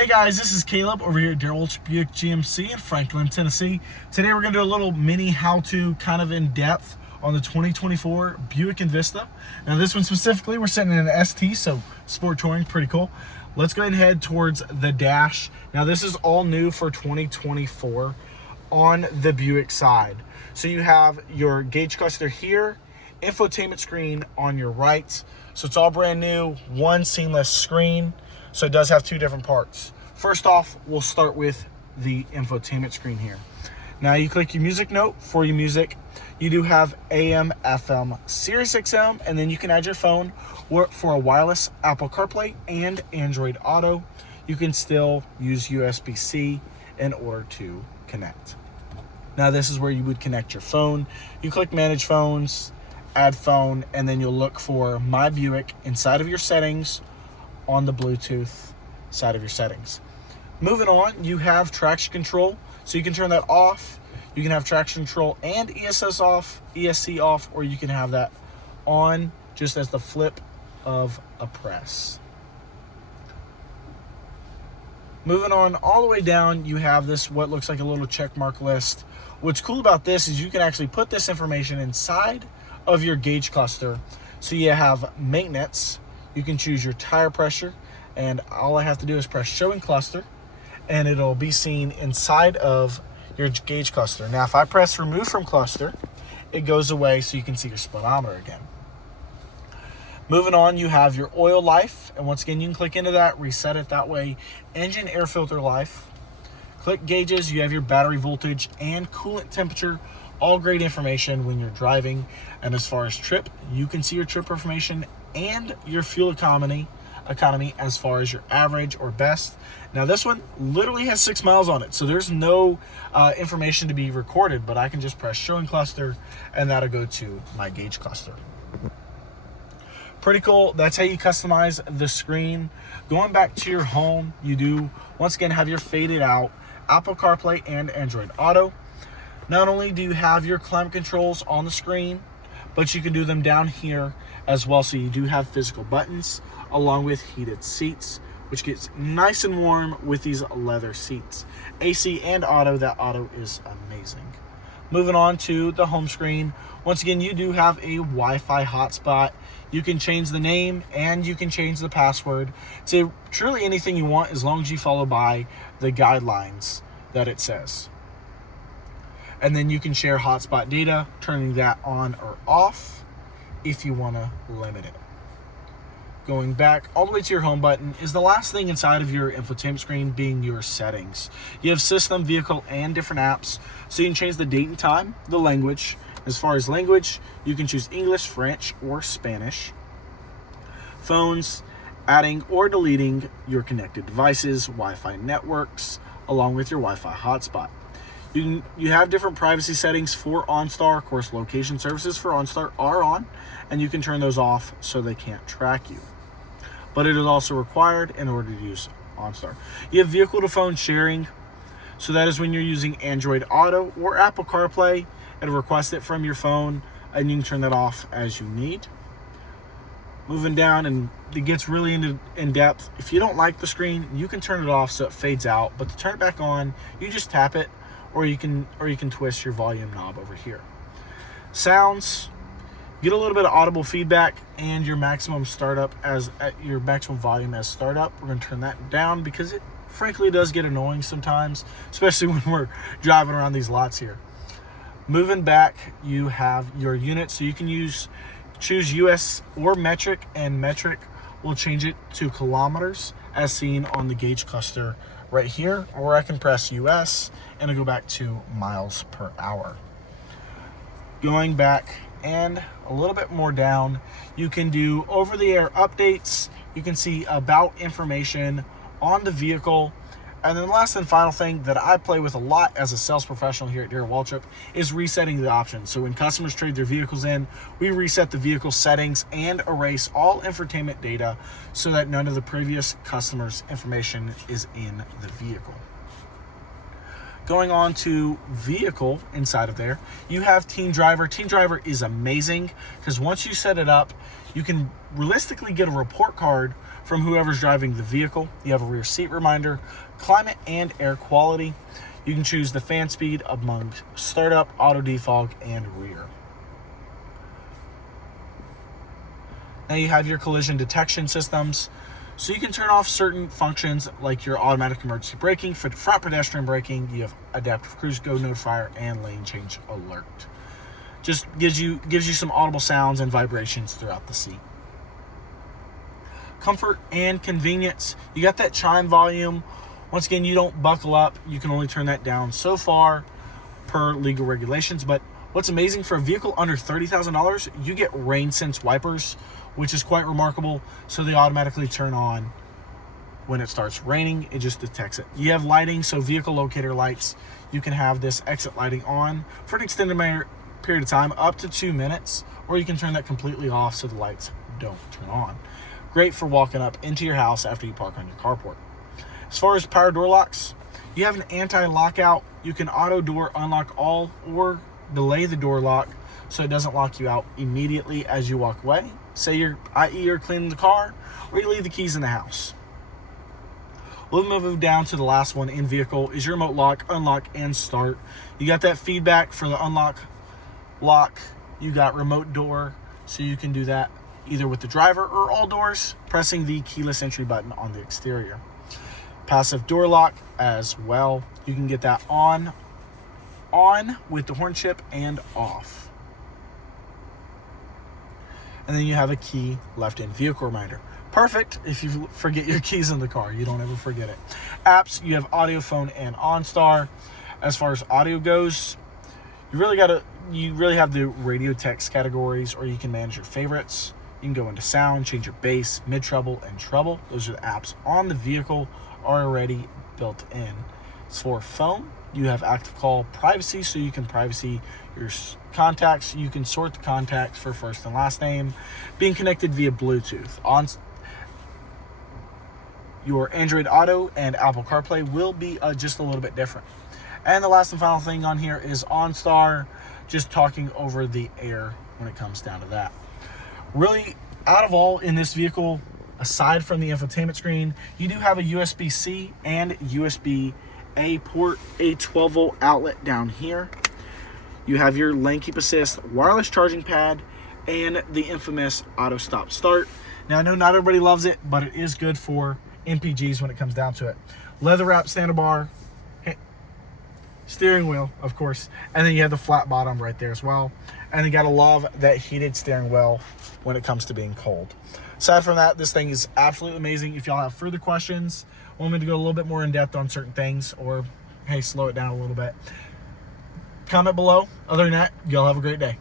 Hey guys, this is Caleb over here at Darrell Buick GMC in Franklin, Tennessee. Today we're going to do a little mini how-to kind of in-depth on the 2024 Buick Envista. Now this one specifically, we're sitting in an ST, so sport touring, pretty cool. Let's go ahead and head towards the dash. Now this is all new for 2024 on the Buick side. So you have your gauge cluster here, infotainment screen on your right. So it's all brand new, one seamless screen. So it does have two different parts. First off, we'll start with the infotainment screen here. Now you click your music note for your music. You do have AM, FM, Sirius XM, and then you can add your phone for a wireless Apple CarPlay and Android Auto. You can still use USB-C in order to connect. Now this is where you would connect your phone. You click Manage Phones, Add Phone, and then you'll look for My Buick inside of your settings on the Bluetooth side of your settings. Moving on, you have traction control, so you can turn that off. You can have traction control and ESC off, or you can have that on just as the flip of a press. Moving on all the way down, you have this what looks like a little check mark list. What's cool about this is you can actually put this information inside of your gauge cluster. So you have maintenance. You can choose your tire pressure, and all I have to do is press show in cluster, and it'll be seen inside of your gauge cluster. Now, if I press remove from cluster, it goes away so you can see your speedometer again. Moving on, you have your oil life, and once again, you can click into that, reset it that way. Engine air filter life. Click gauges, you have your battery voltage and coolant temperature. All great information when you're driving. And as far as trip, you can see your trip information and your fuel economy as far as your average or best. Now this one literally has 6 miles on it, so there's no information to be recorded, but I can just press show in cluster and that'll go to my gauge cluster. Pretty cool. That's how you customize the screen. Going back to your home, you do once again have your faded out Apple CarPlay and Android Auto. Not only do you have your climate controls on the screen, but you can do them down here as well. So you do have physical buttons along with heated seats, which gets nice and warm with these leather seats. AC and auto, that auto is amazing. Moving on to the home screen. Once again, you do have a Wi-Fi hotspot. You can change the name and you can change the password to truly anything you want as long as you follow by the guidelines that it says. And then you can share hotspot data, turning that on or off if you want to limit it. Going back all the way to your home button is the last thing inside of your infotainment screen being your settings. You have system, vehicle, and different apps. So you can change the date and time, the language. As far as language, you can choose English, French, or Spanish. Phones, adding or deleting your connected devices, Wi-Fi networks, along with your Wi-Fi hotspot. You have different privacy settings for OnStar. Of course, location services for OnStar are on, and you can turn those off so they can't track you. But it is also required in order to use OnStar. You have vehicle to phone sharing. So that is when you're using Android Auto or Apple CarPlay, it'll request it from your phone, and you can turn that off as you need. Moving down, and it gets really in depth. If you don't like the screen, you can turn it off so it fades out. But to turn it back on, you just tap it. Or you can twist your volume knob over here. Sounds, get a little bit of audible feedback and your maximum volume as startup. We're going to turn that down because it frankly does get annoying sometimes, especially when we're driving around these lots here. Moving back, you have your unit, so you can choose US or metric, and metric will change it to kilometers as seen on the gauge cluster right here, or I can press US and it'll go back to miles per hour. Going back and a little bit more down, you can do over-the-air updates. You can see about information on the vehicle. And then the last and final thing that I play with a lot as a sales professional here at Darrell Waltrip is resetting the options. So when customers trade their vehicles in, we reset the vehicle settings and erase all infotainment data so that none of the previous customers' information is in the vehicle. Going on to vehicle inside of there, you have Team Driver. Team Driver is amazing because once you set it up, you can realistically get a report card from whoever's driving the vehicle. You have a rear seat reminder, climate and air quality. You can choose the fan speed among startup, auto defog, and rear. Now you have your collision detection systems. So you can turn off certain functions like your automatic emergency braking, for front pedestrian braking. You have adaptive cruise go notifier and lane change alert. Just gives you some audible sounds and vibrations throughout the seat. Comfort and convenience. You got that chime volume. Once again, you don't buckle up. You can only turn that down so far per legal regulations. But what's amazing, for a vehicle under $30,000, you get rain sense wipers, which is quite remarkable. So they automatically turn on when it starts raining. It just detects it. You have lighting, so vehicle locator lights. You can have this exit lighting on for an extended period of time, up to 2 minutes, or you can turn that completely off so the lights don't turn on. Great for walking up into your house after you park on your carport. As far as power door locks, you have an anti-lockout. You can auto door unlock all or delay the door lock so it doesn't lock you out immediately as you walk away. Say you're cleaning the car, or you leave the keys in the house. We'll move down to the last one in vehicle is your remote lock, unlock, and start. You got that feedback for the unlock, lock. You got remote door, so you can do that either with the driver or all doors, pressing the keyless entry button on the exterior. Passive door lock as well. You can get that on with the horn chip and off. And then you have a key left in vehicle reminder. Perfect if you forget your keys in the car. You don't ever forget it. Apps, you have audio, phone, and OnStar. As far as audio goes, you really have the radio text categories, or you can manage your favorites. You can go into sound, change your bass, mid treble, and treble. Those are the apps on the vehicle, are already built in. As for phone, you have active call privacy, so you can privacy your contacts. You can sort the contacts for first and last name. Being connected via Bluetooth. On your Android Auto and Apple CarPlay will be just a little bit different. And the last and final thing on here is OnStar, just talking over the air when it comes down to that. Really, out of all in this vehicle, aside from the infotainment screen, you do have a USB-C and USB-A port, a 12-volt outlet down here. You have your lane keep assist, wireless charging pad, and the infamous auto stop start. Now, I know not everybody loves it, but it is good for MPGs when it comes down to it. Leather wrap handlebar, steering wheel, of course, and then you have the flat bottom right there as well. And you gotta love that heated steering wheel when it comes to being cold. Aside from that, this thing is absolutely amazing. If y'all have further questions, want me to go a little bit more in depth on certain things, or hey, slow it down a little bit, comment below. Other than that, y'all have a great day.